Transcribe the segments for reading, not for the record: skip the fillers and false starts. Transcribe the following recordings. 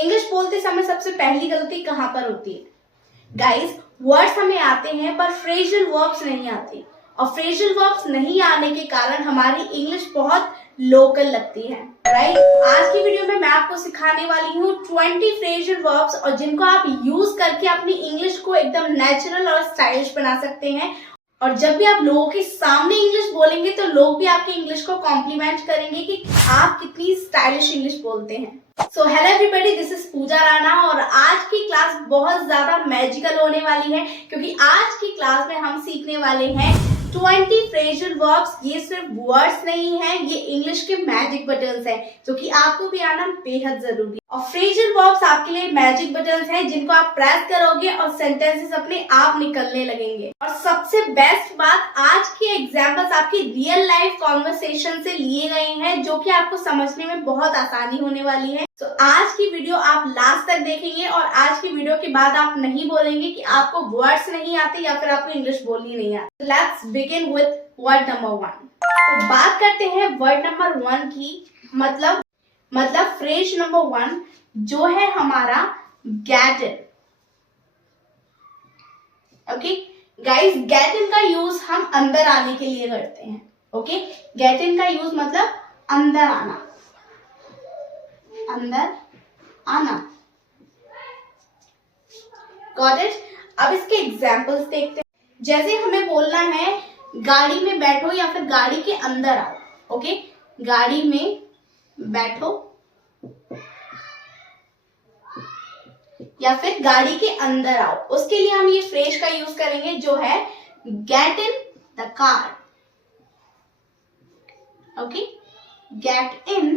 English बोलते समय सबसे पहली गलती कहाँ पर होती है? गाइस, वर्ड्स हमें आते हैं पर फ्रेजल वर्ब्स नहीं आते, और फ्रेजल वर्ब्स नहीं आने के कारण हमारी इंग्लिश बहुत लोकल लगती है, राइट? आज की वीडियो में मैं आपको सिखाने वाली हूँ 20 फ्रेजल वर्ब्स, और जिनको आप यूज करके अपनी इंग्लिश को एकदम नेचुरल और स्टाइलिश बना सकते हैं। और जब भी आप लोगों के सामने इंग्लिश बोलेंगे तो लोग भी आपकी इंग्लिश को कॉम्प्लीमेंट करेंगे कि आप कितनी स्टाइलिश इंग्लिश बोलते हैं। So hello everybody, this is Pooja Rana, और आज की क्लास बहुत ज्यादा मैजिकल होने वाली है क्योंकि आज की क्लास में हम सीखने वाले हैं 20 फ्रेजल वर्ब्स। ये सिर्फ वर्ड्स नहीं है, ये इंग्लिश के मैजिक बटन्स हैं जो कि आपको भी आना बेहद जरूरी है। और फ्रेजल वर्ब्स आपके लिए मैजिक बटन्स हैं जिनको आप प्रेस करोगे और सेंटेंसेस अपने आप निकलने लगेंगे। और सबसे बेस्ट बात, आज के एग्जाम्पल्स आपकी रियल लाइफ कॉन्वर्सेशन से लिए गए हैं जो कि आपको समझने में बहुत आसानी होने वाली है। तो आज की वीडियो आप लास्ट तक देखेंगे और आज की वीडियो के बाद आप नहीं बोलेंगे कि आपको वर्ड्स नहीं आते या फिर आपको इंग्लिश बोलनी नहीं आती। Let's begin with word number 1। तो बात करते हैं वर्ड नंबर 1 की, मतलब फ्रेज नंबर 1 जो है हमारा get in. Okay guys, get in का यूज हम अंदर आने के लिए करते हैं। ओके, गेट इन का यूज मतलब अंदर आना, अंदर आना। Got it? अब इसके एग्जाम्पल्स देखते हैं। जैसे हमें बोलना है गाड़ी में बैठो या फिर गाड़ी के अंदर आओ। ओके, गाड़ी में बैठो या फिर गाड़ी के अंदर आओ, उसके लिए हम ये फ्रेज का यूज करेंगे जो है gate in the car. Okay, gate in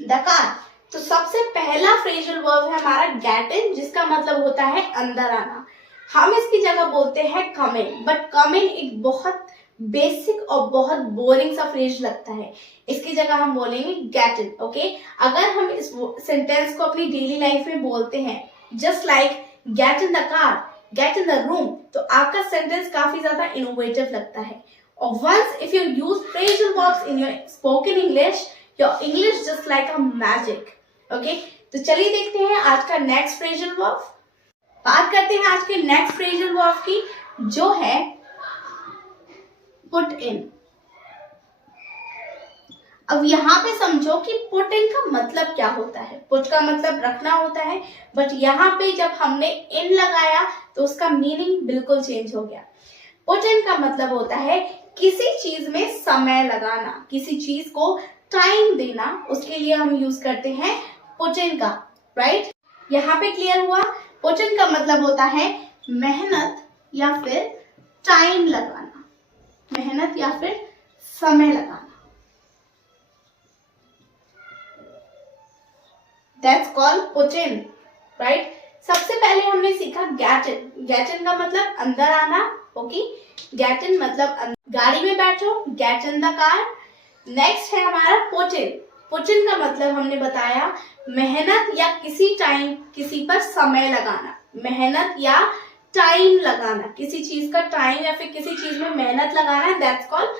the car. तो सबसे पहला फ्रेजल वर्ब है हमारा गेट इन, जिसका मतलब होता है अंदर आना। हम इसकी जगह बोलते हैं कम इन, बट कम इन एक बहुत बेसिक और बहुत बोरिंग सा फ्रेज लगता है। इसकी जगह हम बोलेंगे गेट इन। ओके, अगर हम इस सेंटेंस को अपनी डेली लाइफ में बोलते हैं just like get in the car, get in the room, तो आपका सेंटेंस काफी ज्यादा इनोवेटिव लगता है। और once if you use phrasal verbs in your spoken English, your English just like a magic. Okay, तो चलिए देखते हैं आज का नेक्स्ट फ्रेजल वर्ब। बात करते हैं आज के नेक्स्ट फ्रेजल वर्ब की जो है पुट इन। अब यहाँ पे समझो कि पुट इन का मतलब क्या होता है। पुट का मतलब रखना होता है, बट यहाँ पे जब हमने इन लगाया तो उसका मीनिंग बिल्कुल चेंज हो गया। पुट इन का मतलब होता है किसी चीज में समय लगाना, किसी चीज को टाइम देना, उसके लिए हम यूज करते हैं पुट इन का, राइट? यहाँ पे क्लियर हुआ? पुट इन का मतलब होता है मेहनत या फिर टाइम लगाना, मेहनत या फिर समय लगाना। That's called put in, right? सबसे पहले हमने सीखा गेट इन। गेट इन का मतलब अंदर आना। ओके, गेट इन मतलब गाड़ी में बैठो, gate in the car. Next है हमारा पुट इन। पुट इन का मतलब हमने बताया मेहनत या किसी टाइम, किसी पर समय लगाना, मेहनत या टाइम लगाना, किसी चीज का टाइम या फिर किसी चीज में मेहनत लगाना, that's called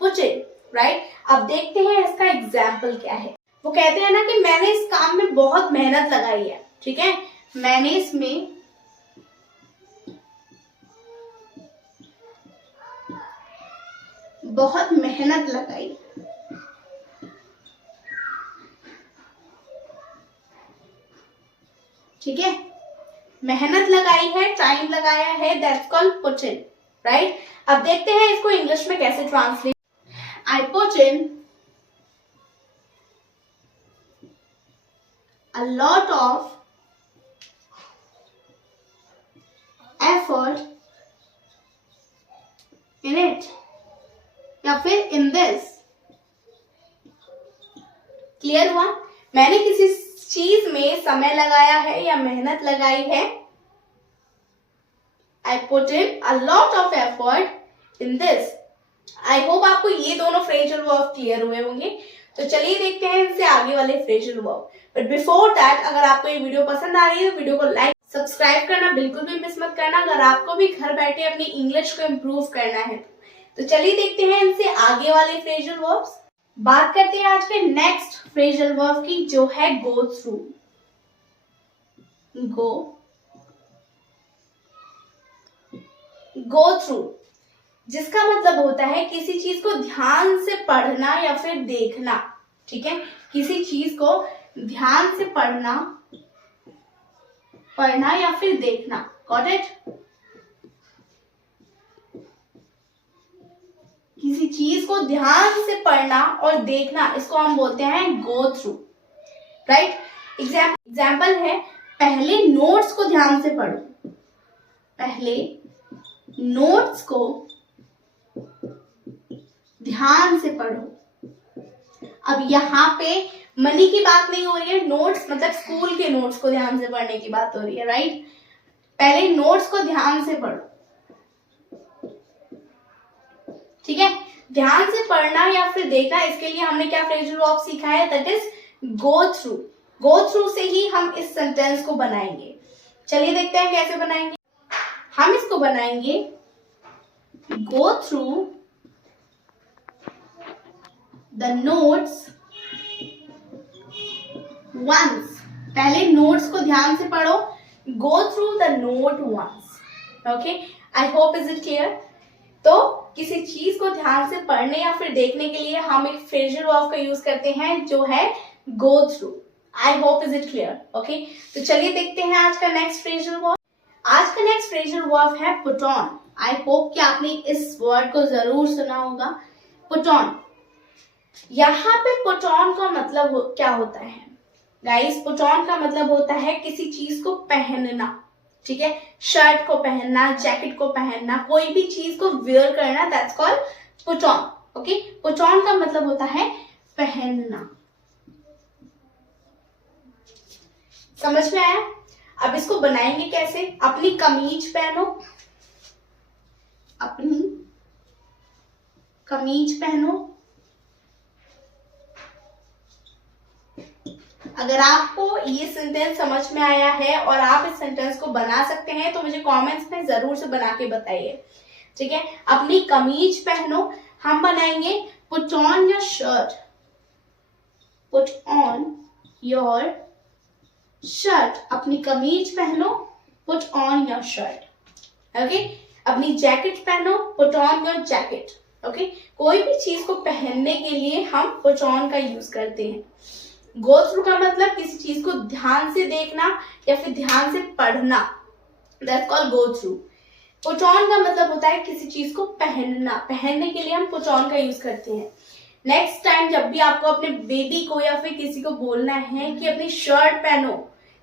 put in, right? अब देखते हैं इसका एग्जाम्पल क्या है। वो कहते हैं ना कि मैंने इस काम में बहुत मेहनत लगाई है। ठीक है, मैंने इसमें बहुत मेहनत लगाई। ठीक है, मेहनत लगाई है, टाइम लगाया है, that's called put in, right? अब देखते हैं इसको इंग्लिश में कैसे translate. I put in a lot of effort in it या फिर in this। क्लियर हुआ? मैंने किसी चीज में समय लगाया है या मेहनत लगाई है। I put in a lot of effort in this। I hope आपको ये दोनों फ्रेजल वर्ब क्लियर हुए होंगे। तो चलिए देखते हैं इनसे आगे वाले phrasal verb. But before that, अगर आपको ये वीडियो पसंद आ रही है तो वीडियो को लाइक, सब्सक्राइब करना बिल्कुल भी मिस मत करना अगर आपको भी घर बैठे अपनी इंग्लिश को इम्प्रूव करना है। तो चलिए देखते हैं इनसे आगे वाले फ्रेजल वर्ब्स। बात करते हैं आज के नेक्स्ट फ्रेजल वर्ब की जो है गो थ्रू। गो थ्रू, जिसका मतलब होता है किसी चीज को ध्यान से पढ़ना या फिर देखना। ठीक है, किसी चीज को ध्यान से पढ़ना या फिर देखना। Got it? किसी चीज को ध्यान से पढ़ना और देखना, इसको हम बोलते हैं गो थ्रू। राइट? एग्जाम्पल है, पहले नोट्स को ध्यान से पढ़ो। पहले नोट्स को ध्यान से पढ़ो। अब यहाँ पे मनी की बात नहीं हो रही है, नोट्स मतलब स्कूल के नोट्स को ध्यान से पढ़ने की बात हो रही है। राइट? पहले नोट्स को ध्यान से पढ़ो। ठीक है, ध्यान से पढ़ना या फिर देखना, इसके लिए हमने क्या फ्रेजल वर्ब सीखा है, that is go through. Go through से ही हम इस सेंटेंस को बनाएंगे। चलिए देखते हैं कैसे बनाएंगे। हम इसको बनाएंगे, go through the notes once. पहले नोट्स को ध्यान से पढ़ो, go through the note once. Okay, I hope is it clear. तो किसी चीज को ध्यान से पढ़ने या फिर देखने के लिए हम एक फ्रेजल वर्ब का यूज करते हैं जो है go through. I hope is it clear. Okay, तो चलिए देखते हैं आज का नेक्स्ट फ्रेजल वर्ब। आज का नेक्स्ट फ्रेजल वर्ब है पुट ऑन। आई होप कि आपने इस वर्ड को जरूर सुना होगा, पुट ऑन। यहाँ पे पुट ऑन का मतलब क्या होता है गाइस? पुट ऑन का मतलब होता है किसी चीज को पहनना। ठीक है, शर्ट को पहनना, जैकेट को पहनना, कोई भी चीज को वेयर करना, that's called put on. Okay, put on का मतलब होता है पहनना। समझ में आया? अब इसको बनाएंगे कैसे? अपनी कमीज पहनो, अपनी कमीज पहनो। अगर आपको ये सेंटेंस समझ में आया है और आप इस सेंटेंस को बना सकते हैं तो मुझे कमेंट्स में जरूर से बना के बताइए। ठीक है, अपनी कमीज पहनो, हम बनाएंगे put on your shirt. Put on your shirt, अपनी कमीज पहनो, put on your shirt. Okay, अपनी जैकेट पहनो, put on your jacket. Okay, कोई भी चीज को पहनने के लिए हम पुट ऑन का यूज करते हैं। गो थ्रू का मतलब किसी चीज को ध्यान से देखना या फिर ध्यान से पढ़ना, that's called go through. Put on का मतलब होता है किसी चीज को पहनना, पहनने के लिए हम पुट ऑन का यूज करते हैं। नेक्स्ट टाइम जब भी आपको अपने बेबी को या फिर किसी को बोलना है कि अपनी शर्ट पहनो,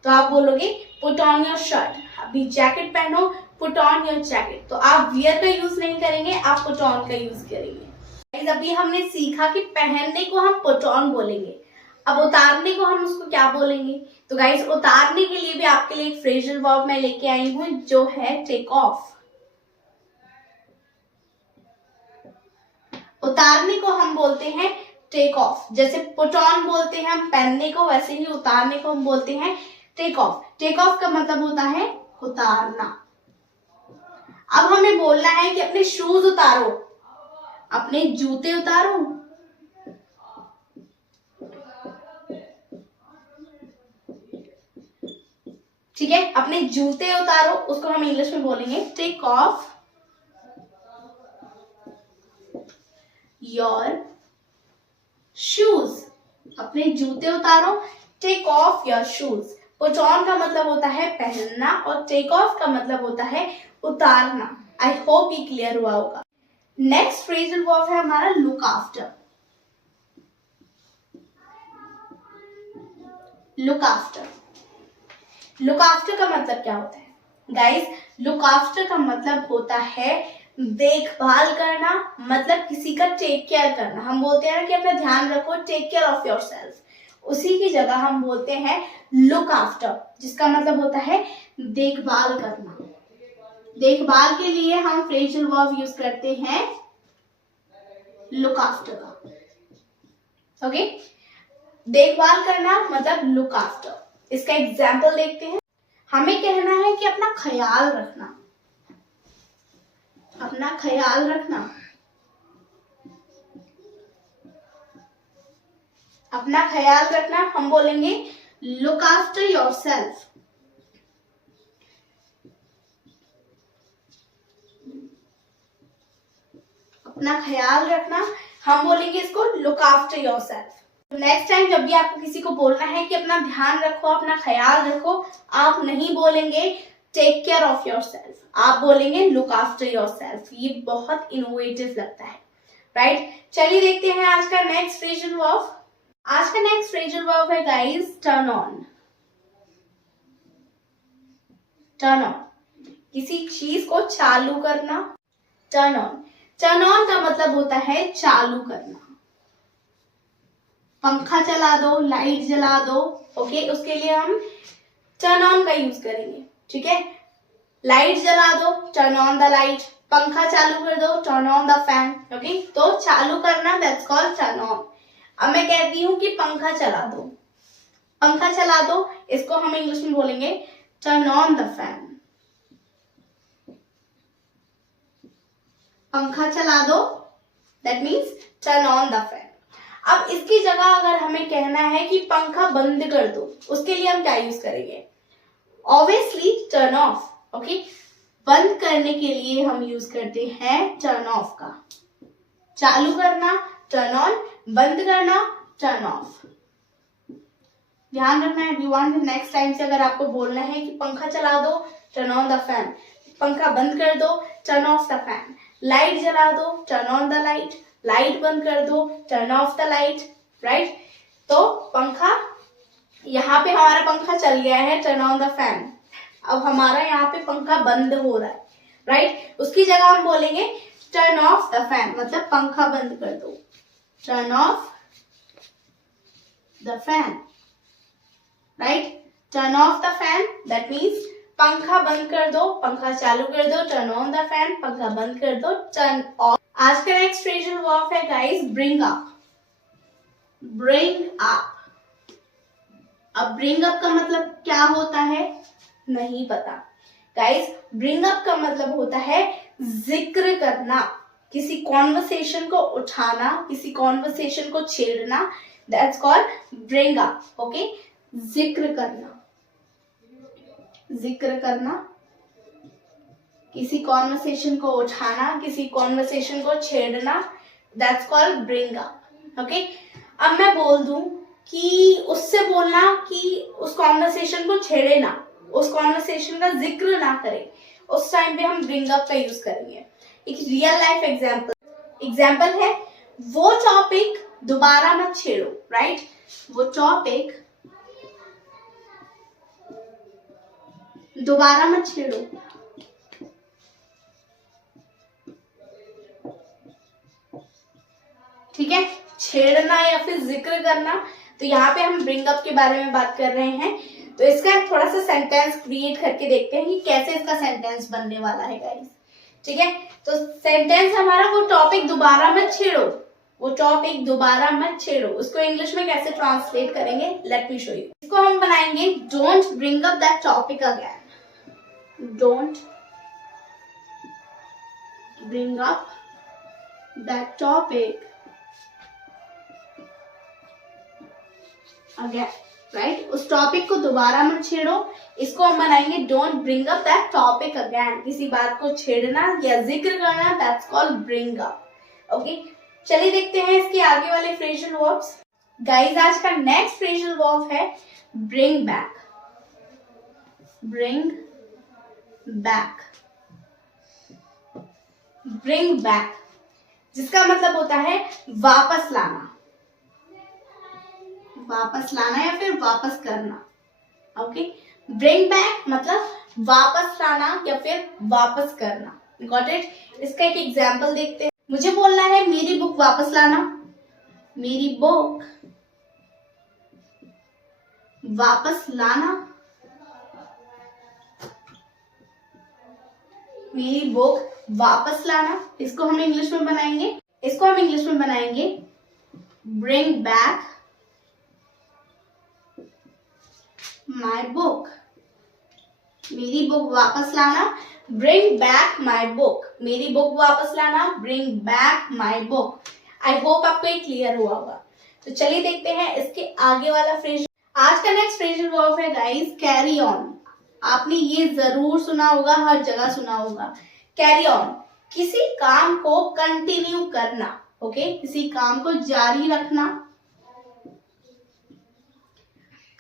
तो आप बोलोगे पुट ऑन योर शर्ट। अभी जैकेट पहनो, पुट ऑन योर जैकेट। तो आप वियर का यूज नहीं करेंगे, आप पुट ऑन का यूज करेंगे। अभी हमने सीखा कि पहनने को हम पुट ऑन बोलेंगे, अब उतारने को हम उसको क्या बोलेंगे? तो गाइस, उतारने के लिए भी आपके लिए एक फ्रेजल वर्ब मैं लेके आई हूं जो है टेक ऑफ। उतारने को हम बोलते हैं टेक ऑफ। जैसे पुट ऑन बोलते हैं हम पहनने को, वैसे ही उतारने को हम बोलते हैं टेक ऑफ। टेक ऑफ का मतलब होता है उतारना। अब हमें बोलना है कि अपने शूज उतारो, अपने जूते उतारो। ठीक है, अपने जूते उतारो, उसको हम इंग्लिश में बोलेंगे टेक ऑफ योर शूज। अपने जूते उतारो, take off your shoes. Put on का मतलब होता है पहनना और टेक ऑफ का मतलब होता है उतारना। आई होप ये क्लियर हुआ होगा। नेक्स्ट फ्रेजल वर्ब है हमारा look after. Look after, look after का मतलब क्या होता है गाइस? लुक आफ्टर का मतलब होता है देखभाल करना, मतलब किसी का टेक केयर करना। हम बोलते हैं ना कि अपना ध्यान रखो, टेक केयर ऑफ योरसेल्फ। उसी की जगह हम बोलते हैं लुक आफ्टर, जिसका मतलब होता है देखभाल करना। देखभाल के लिए हम फ्रेजल वर्ब यूज करते हैं लुक आफ्टर का। ओके, देखभाल करना मतलब लुक आफ्टर। इसका एग्जाम्पल देखते हैं। हमें कहना है कि अपना ख्याल रखना, अपना ख्याल रखना, अपना ख्याल रखना। हम बोलेंगे लुक आफ्टर योरसेल्फ। अपना ख्याल रखना, हम बोलेंगे इसको look after yourself. Next time जब भी आपको किसी को बोलना है कि अपना ध्यान रखो, अपना ख्याल रखो, आप नहीं बोलेंगे टेक केयर ऑफ योरसेल्फ, आप बोलेंगे लुक आफ्टर योरसेल्फ। ये बहुत इनोवेटिव लगता है, राइट? चलिए देखते हैं आज का नेक्स्ट फ्रेजल वर्ब। आज का नेक्स्ट फ्रेजल वर्ब है guys turn on. Turn on, किसी चीज को चालू करना। टर्न ऑन, टर्न ऑन का मतलब होता है चालू करना। पंखा चला दो, लाइट जला दो, ओके, उसके लिए हम टर्न ऑन का यूज करेंगे, ठीक है? लाइट जला दो, टर्न ऑन द लाइट। पंखा चालू कर दो, turn on the fan, okay? तो चालू करना, दैट्स कॉल्ड टर्न ऑन। अब मैं कहती हूं कि पंखा चला दो, पंखा चला दो, इसको हम इंग्लिश में बोलेंगे टर्न ऑन द फैन। पंखा चला दो, that means turn on the fan. अब इसकी जगह अगर हमें कहना है कि पंखा बंद कर दो, उसके लिए हम क्या यूज करेंगे? Obviously turn off, okay? बंद करने के लिए हम यूज करते हैं टर्न ऑफ का। चालू करना टर्न ऑन, बंद करना टर्न ऑफ। ध्यान रखना है एवरीवन, नेक्स्ट टाइम से अगर आपको बोलना है कि पंखा चला दो, टर्न ऑन द फैन। पंखा बंद कर दो, turn off the fan. Light जला दो, turn on the light. Light बंद कर दो, turn off the light, right? तो पंखा, यहाँ पे हमारा पंखा चल गया है, टर्न ऑन द फैन। अब हमारा यहाँ पे पंखा बंद हो रहा है, राइट? उसकी जगह हम बोलेंगे टर्न ऑफ द फैन, मतलब पंखा बंद कर दो। Turn off the fan, right? Turn off the fan, that means पंखा बंद कर दो, पंखा चालू कर दो, टर्न ऑन द फैन। पंखा बंद कर दो, टर्न ऑफ। आज का नेक्स्ट फ्रेजल वर्ब है guys bring up. Bring up. अब ब्रिंग अप का मतलब क्या होता है नहीं पता गाइस। ब्रिंग अप का मतलब होता है जिक्र करना, किसी कॉन्वर्सेशन को उठाना, किसी कॉन्वर्सेशन को छेड़ना, that's called bring up, okay? जिक्र करना, जिक्र करना, किसी कॉन्वर्सेशन को उठाना, किसी कॉन्वर्सेशन को छेड़ना, that's called bring up, okay? अब मैं बोल दूं कि उससे बोलना कि उस कॉन्वर्सेशन को छेड़े ना, उस कॉन्वर्सेशन का जिक्र ना करे, उस टाइम पे हम ब्रिंग अप का यूज करेंगे। एक रियल लाइफ एग्जाम्पल है, वो टॉपिक दोबारा मत छेड़ो, राइट? वो टॉपिक दोबारा मत छेड़ो। ठीक है, छेड़ना या फिर जिक्र करना। तो यहाँ पे हम ब्रिंग अप के बारे में बात कर रहे हैं, तो इसका थोड़ा सा सेंटेंस क्रिएट करके देखते हैं कि कैसे इसका सेंटेंस बनने वाला है गाइस। ठीक है, तो सेंटेंस हमारा वो टॉपिक दोबारा मत छेड़ो, वो टॉपिक दोबारा मत छेड़ो, उसको इंग्लिश में कैसे ट्रांसलेट करेंगे, लेट मी शो यू। इसको हम बनाएंगे don't bring up that topic again. Don't bring up that topic again, right? उस टॉपिक को दोबारा मत छेड़ो, इसको हम बनाएंगे don't bring up that topic again. किसी बात को छेड़ना या जिक्र करना, that's called bring up, okay? चलिए देखते हैं इसके आगे वाले फ्रेजल वर्ब्स। गाइस, आज का नेक्स्ट फ्रेजल वर्ब है bring back. Bring back, bring back, जिसका मतलब होता है वापस लाना, वापस लाना या फिर वापस करना, ओके? ब्रिंग बैक मतलब वापस लाना या फिर वापस करना, गॉट इट? इसका एक एग्जाम्पल देखते हैं। मुझे बोलना है मेरी बुक वापस लाना, मेरी बुक वापस लाना, मेरी बुक वापस लाना। इसको हम इंग्लिश में बनाएंगे, ब्रिंग बैक माई बुक। मेरी बुक वापस लाना, ब्रिंग बैक माई बुक। मेरी बुक वापस लाना, bring back my book. I hope आपको ये क्लियर हुआ होगा। तो चलिए देखते हैं इसके आगे वाला फ्रेज। आज का नेक्स्ट फ्रेजल वर्ब है गाइस कैरी ऑन। आपने ये जरूर सुना होगा, हर जगह सुना होगा, कैरी ऑन। किसी काम को कंटिन्यू करना, ओके, किसी काम को जारी रखना,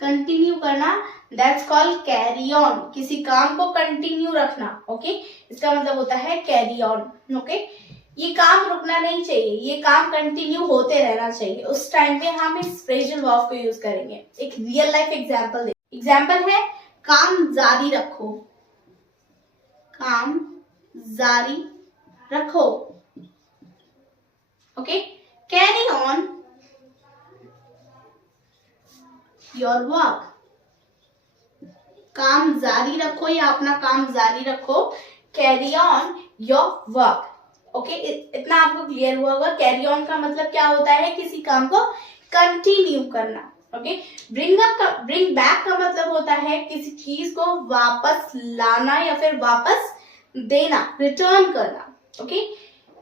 कंटिन्यू करना, दैट्स कॉल्ड कैरी ऑन। किसी काम को कंटिन्यू रखना, ओके, इसका मतलब होता है कैरी ऑन, ओके। ये काम रुकना नहीं चाहिए, ये काम कंटिन्यू होते रहना चाहिए। उस टाइम पे हम इस फ्रेजल वर्ब को यूज करेंगे। एक रियल लाइफ एग्जाम्पल है काम जारी रखो, काम जारी रखो, okay. Carry on your work, काम जारी रखो या अपना काम जारी रखो, carry on your work, okay. इतना आपको क्लियर हुआ होगा। कैरी ऑन का मतलब क्या होता है, किसी काम को कंटिन्यू करना, ओके। ब्रिंग बैक का मतलब होता है किसी चीज को वापस लाना या फिर वापस देना, रिटर्न करना, ओके।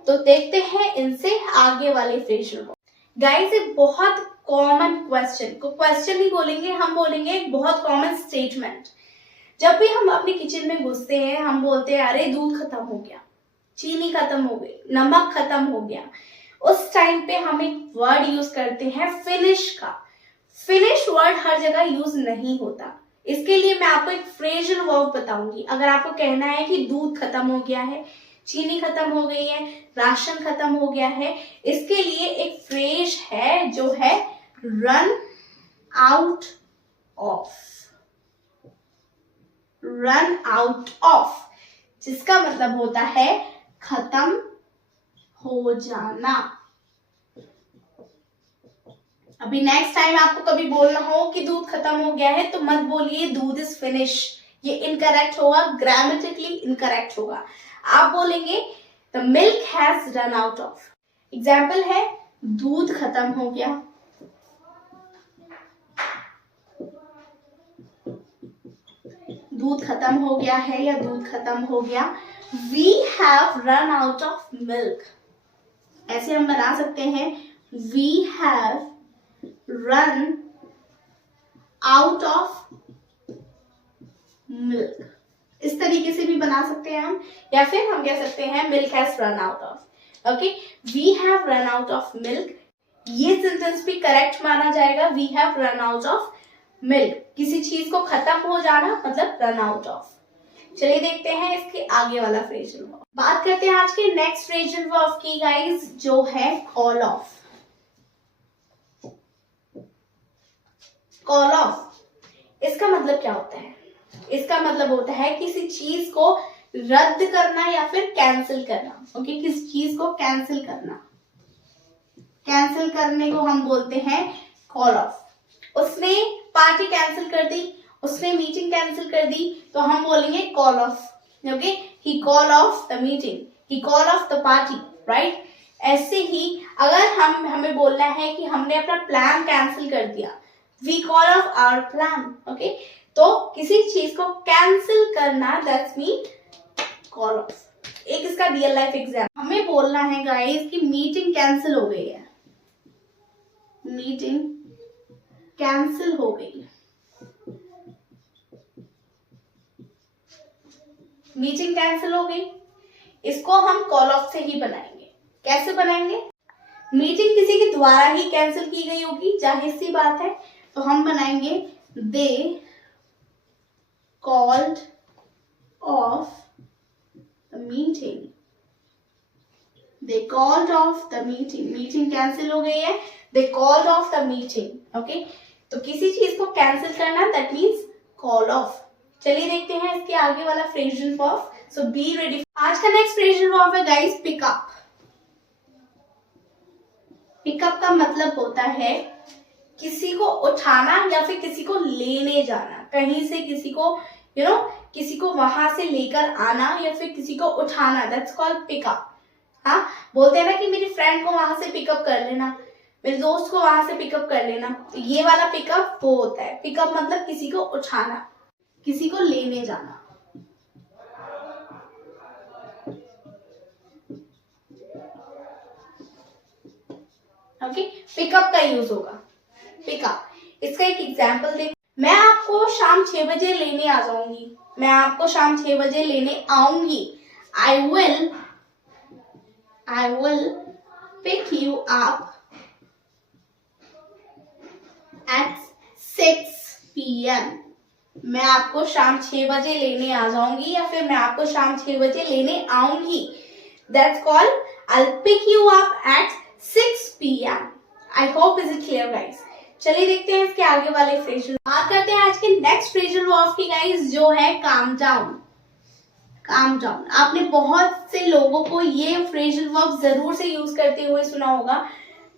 तो देखते हैं इनसे आगे वाले फ्रेजल वर्ब। गाइस, एक बहुत कॉमन क्वेश्चन नहीं बोलेंगे, हम बोलेंगे एक बहुत कॉमन स्टेटमेंट। जब भी हम अपने किचन में घुसते हैं, हम बोलते हैं अरे दूध खत्म हो गया, चीनी खत्म हो गई, नमक खत्म हो गया। उस टाइम पे हम एक वर्ड यूज करते हैं फिनिश का। फिनिश वर्ड हर जगह यूज नहीं होता। इसके लिए मैं आपको एक फ्रेजल वर्ब बताऊंगी। अगर आपको कहना है कि दूध खत्म हो गया है, चीनी खत्म हो गई है, राशन खत्म हो गया है, इसके लिए एक फ्रेज है जो है run out of, run out of, जिसका मतलब होता है खत्म हो जाना। अभी नेक्स्ट टाइम आपको कभी बोलना हो कि दूध खत्म हो गया है तो मत बोलिए दूध इज फिनिश, ये इनकरेक्ट होगा, ग्रामेटिकली इनकरेक्ट होगा। आप बोलेंगे the milk has run out of. Example है दूध खत्म हो गया, दूध खत्म हो गया है या दूध खत्म हो गया। We have run out of milk, ऐसे हम बना सकते हैं we have run out of milk. इस तरीके से भी बना सकते हैं हम, या फिर हम कह सकते हैं milk has run out of, okay. We have run out of milk, ये सेंटेंस भी करेक्ट माना जाएगा। We have run out of milk, किसी चीज को खत्म हो जाना मतलब रन आउट ऑफ। चलिए देखते हैं इसके आगे वाला फ्रेजल वर्ब। बात करते हैं आज के नेक्स्ट फ्रेजल वर्ब की गाइस, जो है कॉल ऑफ। कॉल ऑफ, इसका मतलब क्या होता है? इसका मतलब होता है किसी चीज को रद्द करना या फिर कैंसिल करना, ओके। किसी चीज को कैंसिल करना, कैंसिल करने को हम बोलते हैं कॉल ऑफ। उसने पार्टी कैंसिल कर दी, उसने मीटिंग कैंसिल कर दी, तो हम बोलेंगे call of, okay. He call of the meeting, he call of the party, right. ऐसे ही अगर हमें बोलना है कि हमने अपना प्लान कैंसिल कर दिया, we call off our plan, okay. तो किसी चीज को कैंसिल करना, दैट्स मीन कॉल ऑफ। एक इसका रियल लाइफ एग्जाम्पल, हमें बोलना है गाइस कि मीटिंग कैंसिल हो गई है, मीटिंग कैंसिल हो गई, मीटिंग कैंसिल हो गई। इसको हम कॉल ऑफ से ही बनाएंगे। कैसे बनाएंगे? मीटिंग किसी के द्वारा ही कैंसिल की गई होगी, जाहिर सी बात है, तो हम बनाएंगे they called off the meeting, they called off the meeting. Meeting cancel हो गई है, they called off the meeting, okay. तो किसी चीज को कैंसिल करना, दैट मीन्स कॉल ऑफ। चलिए देखते हैं इसके आगे वाला phrasal verb, so be ready. आज का नेक्स्ट फ्रेजल वर्ब है गाइस पिकअप। पिकअप का मतलब होता है किसी को उठाना या फिर किसी को लेने जाना, कहीं से किसी को किसी को वहां से लेकर आना या फिर किसी को उठाना, दैट्स कॉल्ड पिकअप। हाँ, बोलते हैं ना कि मेरी फ्रेंड को वहां से पिकअप कर लेना, मेरे दोस्त को वहां से पिकअप कर लेना, तो ये वाला पिकअप वो होता है। पिकअप मतलब किसी को उठाना, किसी को लेने जाना, ओके। पिकअप का यूज होगा, पिकअप। इसका एक एग्जाम्पल देख, मैं आपको शाम 6 बजे लेने आ जाऊंगी, मैं आपको शाम 6 बजे लेने आऊंगी। I will I will pick you up at 6 PM. मैं आपको शाम 6 बजे लेने आ जाऊंगी या फिर मैं आपको शाम 6 बजे लेने आऊंगी. That's called I'll pick you up at 6 PM. I hope is it clear guys. चलिए देखते हैं इसके आगे वाले फ्रेजल. बात करते हैं आज के नेक्स्ट फ्रेजल वर्ब की गाइस, जो है calm down. calm down. आपने बहुत से लोगों को ये फ्रेजल वर्ब जरूर से यूज करते हुए सुना होगा.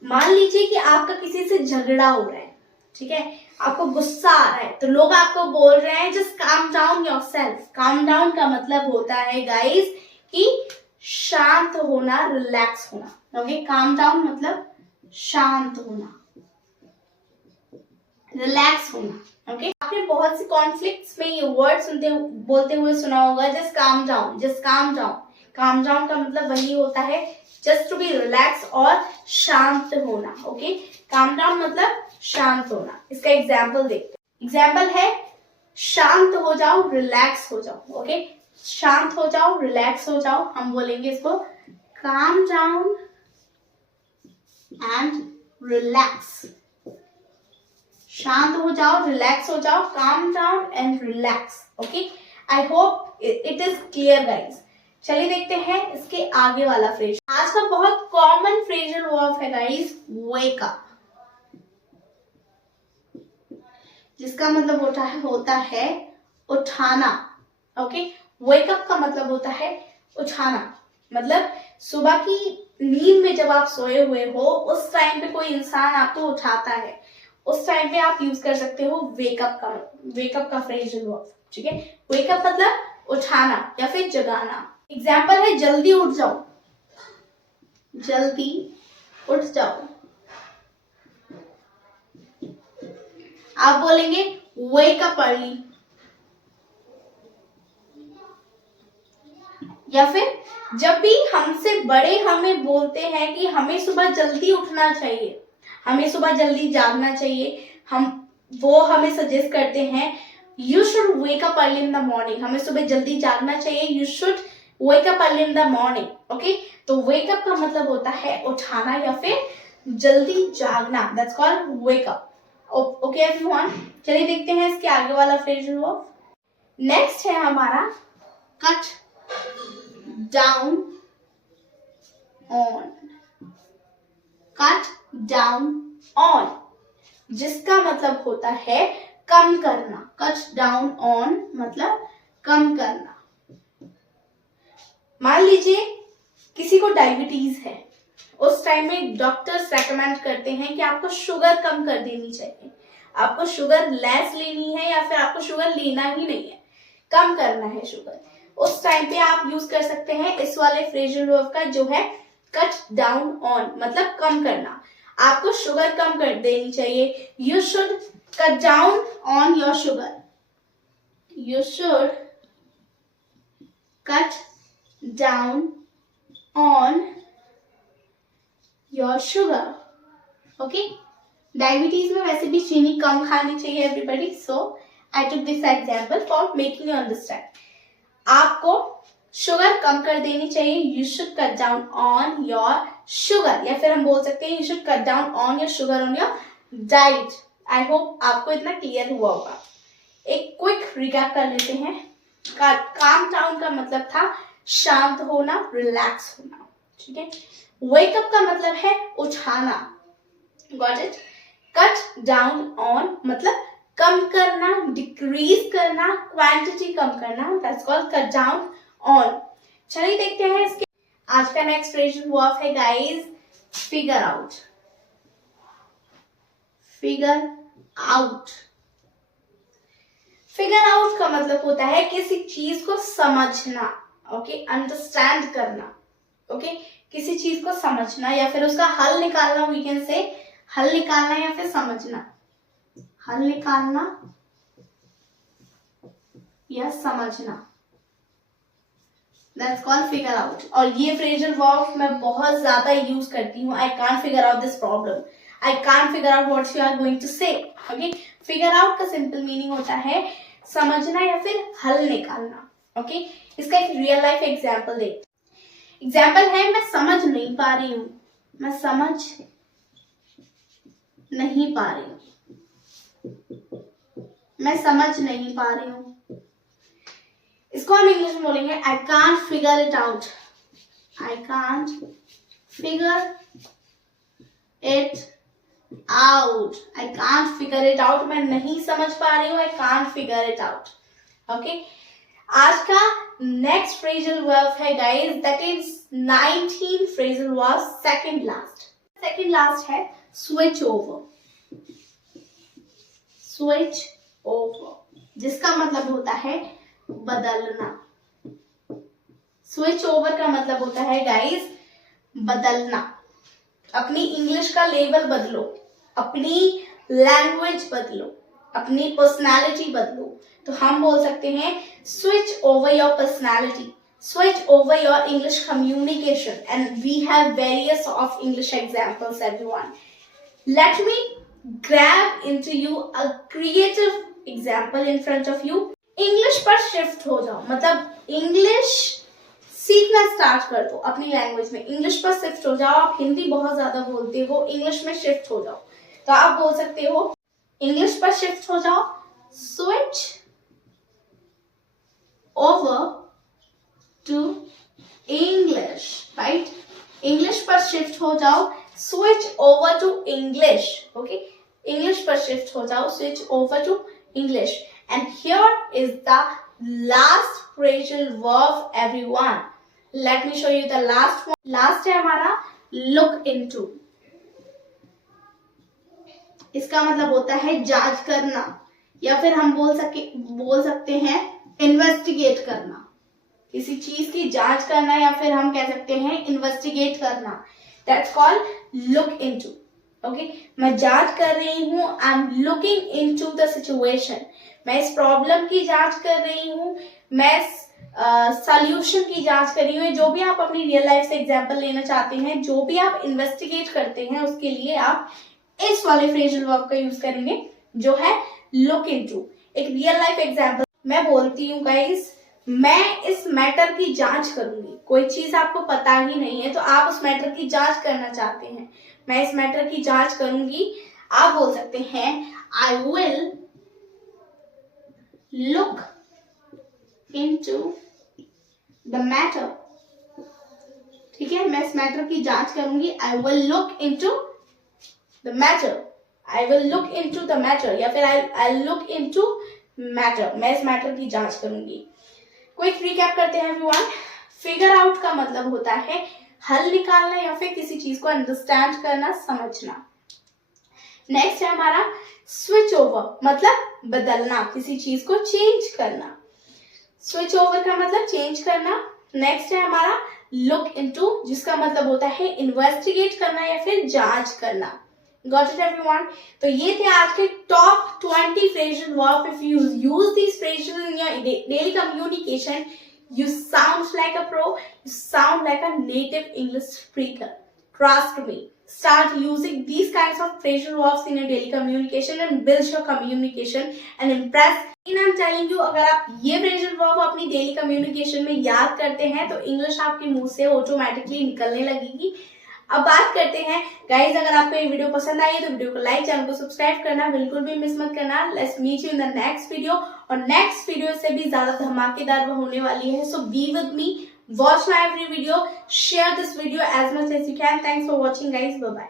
मान लीजिए कि आपका किसी से झगड़ा हो रहा है, ठीक है, आपको गुस्सा आ रहा है, तो लोग आपको बोल रहे हैं just calm down yourself. Calm down का मतलब होता है गाइस कि शांत होना, रिलैक्स होना. ओके, काम डाउन मतलब शांत होना, रिलैक्स होना. ओके, आपने बहुत सी कॉन्फ्लिक्ट्स में ये वर्ड बोलते हुए सुना होगा, just calm down, just calm down. Calm down का मतलब वही होता है जस्ट टू बी रिलैक्स और शांत होना. ओके, काम डाउन मतलब शांत होना. इसका एग्जाम्पल देखते हैं. एग्जाम्पल है शांत हो जाओ, रिलैक्स हो जाओ. ओके, शांत हो जाओ, रिलैक्स हो जाओ. हम बोलेंगे इसको काम डाउन एंड रिलैक्स. शांत हो जाओ, रिलैक्स हो जाओ, calm down and relax. Okay, I hope it is clear guys. चलिए देखते हैं इसके आगे वाला फ्रेज. आज का बहुत कॉमन फ्रेजल वर्ब है गाइज, वेक अप, जिसका मतलब होता है उठाना. ओके, वेक अप का मतलब होता है उठाना. मतलब सुबह की नींद में जब आप सोए हुए हो, उस टाइम पे कोई इंसान आपको उठाता है, उस टाइम पे आप यूज कर सकते हो वेकअप का फ्रेजल वर्ब. ठीक है, वेकअप मतलब उठाना या फिर जगाना. एग्जाम्पल है जल्दी उठ जाओ, जल्दी उठ जाओ. आप बोलेंगे वेक अप अर्ली. या फिर जब भी हमसे बड़े हमें बोलते हैं कि हमें सुबह जल्दी उठना चाहिए, हमें सुबह जल्दी जागना चाहिए, वो हमें सजेस्ट करते हैं you should wake up early in the morning. हमें सुबह जल्दी जागना चाहिए, you should wake up early in the morning. Okay, तो वेक अप का मतलब होता है उठाना या फिर जल्दी जागना. That's called wake up. Okay everyone, चलिए देखते हैं इसके आगे वाला फ्रेजल वर्ब. नेक्स्ट है हमारा cut down on. Cut down on, जिसका मतलब होता है कम करना. कट डाउन ऑन मतलब कम करना. मान लीजिए किसी को डायबिटीज है, उस टाइम में डॉक्टर्स रेकमेंड करते हैं कि आपको शुगर कम कर देनी चाहिए, आपको शुगर लेस लेनी है या फिर आपको शुगर लेना ही नहीं है, कम करना है शुगर. उस टाइम पे आप यूज कर सकते हैं इस वाले फ्रेजल वर्ब का, जो है कट डाउन ऑन मतलब कम करना. आपको शुगर कम कर देनी चाहिए. You should cut down on your sugar. You should cut down on your sugar. Okay, diabetes में वैसे भी चीनी कम खानी चाहिए everybody. So I took this example for making you understand. आपको शुगर कम कर देनी चाहिए. You should cut down on your sugar, या फिर हम बोल सकते हैं you should cut down on your sugar on your diet. I hope आपको इतना क्लियर हुआ होगा. एक क्विक रिकैप कर लेते हैं. काम डाउन का मतलब था शांत होना, रिलैक्स होना. ठीक है, वेकअप का मतलब है उठाना. Got it. Cut down on मतलब कम करना, डिक्रीज करना, क्वांटिटी कम करना. That's called cut down on. चलिए देखते हैं इसके आज का नेक्स्ट फ्रेजल वर्ब है guys figure out. Figure out. Figure out का मतलब होता है किसी चीज को समझना. ओके, अंडरस्टैंड करना. ओके, किसी चीज को समझना या फिर उसका हल निकालना. वी कैन से हल निकालना या फिर समझना. हल निकालना या समझना. That's called figure out. और ये फ्रेजल वर्ब मैं बहुत ज्यादा यूज करती हूँ. I can't figure out this problem. I can't figure out what you are going to say. Okay? Figure out का सिंपल मीनिंग होता है समझना या फिर हल निकालना. Okay? इसका एक रियल लाइफ एग्जाम्पल देखते हैं. एग्जाम्पल है मैं समझ नहीं पा रही हूं, मैं समझ नहीं पा रही हूं, मैं समझ नहीं पा रही हूं। इसको हम इंग्लिश में बोलेंगे I can't figure it out, I can't figure it out, I can't figure it out, मैं नहीं समझ पा रही हूं, I can't figure it out. Okay, आज का नेक्स्ट फ्रेजल वर्ब है guys, that is 19 phrasal verb, second last है स्विच ओवर, स्विच ओवर, जिसका मतलब होता है बदलना। स्विच ओवर का मतलब होता है गाइस बदलना। अपनी इंग्लिश का लेवल बदलो, अपनी लैंग्वेज बदलो, अपनी पर्सनालिटी बदलो। तो हम बोल सकते हैं switch over your personality, switch over your English communication, and we have various of English examples everyone. Let me grab into you a creative example in front of you. English पर shift हो जाओ, मतलब English सीखना start कर दो अपनी language में, English पर शिफ्ट हो जाओ। आप हिंदी बहुत ज्यादा बोलते हो, इंग्लिश में शिफ्ट हो जाओ। तो आप बोल सकते हो इंग्लिश पर शिफ्ट हो जाओ, switch over to English, right? English पर शिफ्ट हो जाओ, switch over to English. Okay, English पर शिफ्ट हो जाओ, switch over to English. And here is the last phrasal verb everyone. Let me show you the last one. Last है हमारा look into. इसका मतलब होता है जांच करना, या फिर हम बोल सकते हैं इन्वेस्टिगेट करना, किसी चीज की जांच करना, या फिर हम कह सकते हैं इन्वेस्टिगेट करना। That's called look into. Okay, मैं जांच कर रही हूं, I am looking into the situation. मैं इस प्रॉब्लम की जांच कर रही हूं, मैं सॉल्यूशन की जांच कर रही हूँ। जो भी आप अपनी रियल लाइफ से एग्जांपल लेना चाहते हैं, जो भी आप इन्वेस्टिगेट करते हैं, उसके लिए आप इस वाले फ्रेजल वर्ब का यूज करेंगे जो है लुक इनटू। एक रियल लाइफ एग्जांपल मैं बोलती हूँ गाइस, मैं इस मैटर की जांच करूंगी। कोई चीज आपको पता ही नहीं है तो आप उस मैटर की जांच करना चाहते हैं, मैं इस मैटर की जांच करूंगी। आप बोल सकते हैं I will look into the matter. ठीक है, मैं इस मैटर की जांच करूंगी, I will look into the matter, I will look into the matter, या फिर आई लुक इनटू मैटर, मैं इस मैटर की जांच करूंगी। क्विक रिकैप करते हैं एवरीवन। फिगर आउट का मतलब होता है हल निकालना, या फिर किसी चीज को अंडरस्टैंड करना, समझना। नेक्स्ट है हमारा स्विच ओवर, मतलब बदलना, किसी चीज को चेंज करना। स्विच ओवर का मतलब चेंज करना। नेक्स्ट है हमारा लुक इनटू, जिसका मतलब होता है इन्वेस्टिगेट करना या फिर जांच करना। Got it everyone? तो ये थे आज के top 20 phrasal verb. If you use these phrases in your daily communication, you sound like a pro. You sound like a native English speaker. Trust me. Start using these kinds of phrasal verbs in your daily communication and build your communication and impress. I'm telling you, अगर आप ये phrasal verb अपनी daily communication में याद करते हैं तो English आपके मुंह से ऑटोमेटिकली निकलने लगेगी। अब बात करते हैं गाइज, अगर आपको ये वीडियो पसंद आई है तो वीडियो को लाइक, चैनल को सब्सक्राइब करना बिल्कुल भी मिस मत करना। Let's meet you in the next video, और नेक्स्ट वीडियो से भी ज्यादा धमाकेदार होने वाली है। So be with me, watch my every video, share this video as much as you can. Thanks for watching guys, bye bye.